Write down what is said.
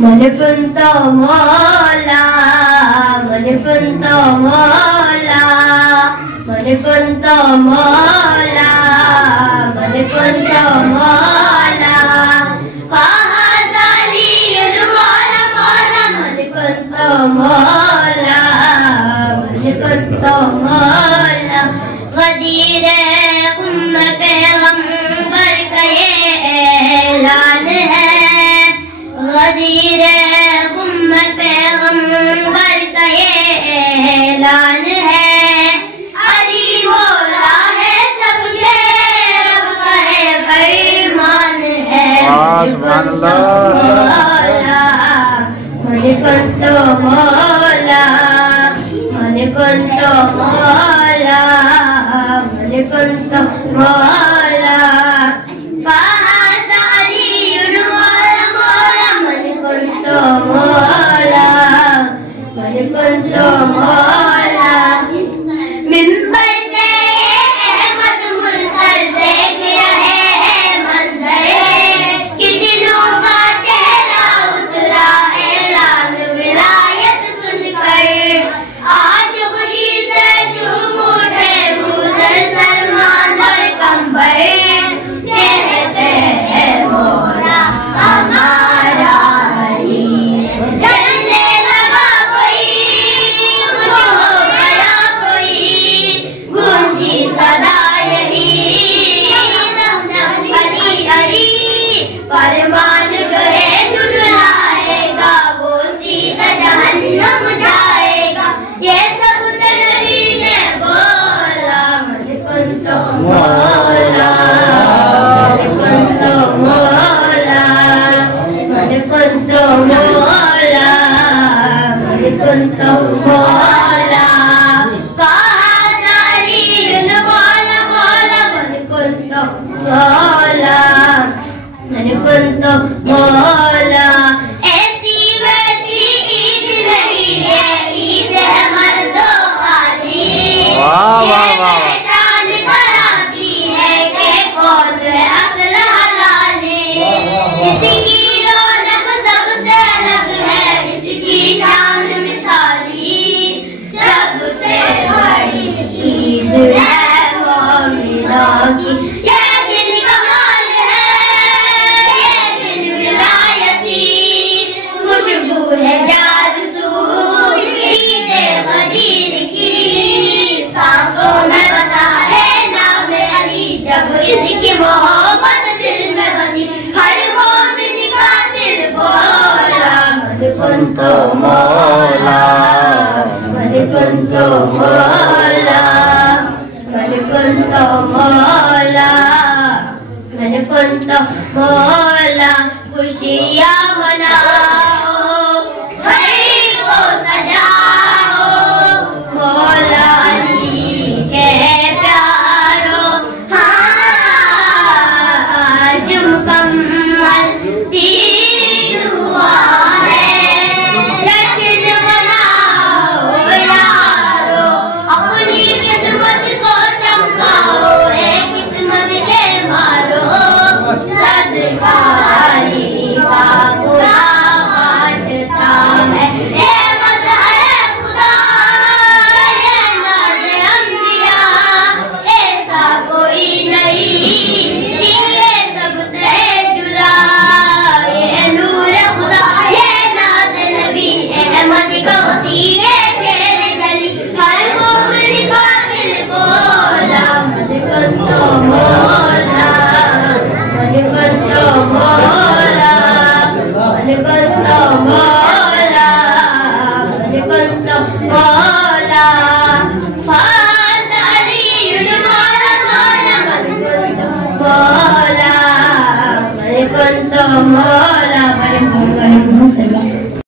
मन कुंतो मोला मन कुंतो मोला मन कुंतो मोला मन कुंतो मोला मोला मन कुंतो मोला गदीर उम्म पैगंबर का ये ऐलान है गदीर उम्म पैगंबर का ये ऐलान है अली मौला है सबके रब का है फरमान है सुभान मन कुंतो मोला मन कुंतो मोला मन कुंतो मोला मोला मन कुंतो मोला मिंबर से अहमद मुरसल देख रहे हैं मंजर कि दिलों का चेहरा उतरा ऐलान विलायत सुनकर आज खुशी से झूम उठे बूदर सलमान और कंबर कहते हैं मोला हमारा फरमान गए झुठलाएगा वो सीधा जहन्नम जाएगा ये सब नबी ने बोला मन कुंतो मोला मन कुंतो मोला मन कुंतो मोला मन कुंतो मोला मन कुंतो मोला ऐसी वैसी ईद नहीं है ईद है मर्दों वाली पहचान कराती है कि कौन है असल हलाली इसकी रौनक सबसे अलग है इसकी शान मिसाली सबसे बड़ी ईद है मोमिनों की है जारसू ईद गदीर की सांसों में बसा है नाम अली जब इसकी मोहब्बत दिल में बसी हर मोमिन का दिल बोला मन कुंतो मोला मन कुंतो मोला मन कुंतो मोला मन कुंतो मोला खुशियाँ मनाओ मोला अली के प्यारो आज मुकम्मल दीन हुआ है जश्न मनाओ यारो अपनी किस्मत को चमकाओ किस्मत के मारो सदका अली का खुदा बांटता है मोला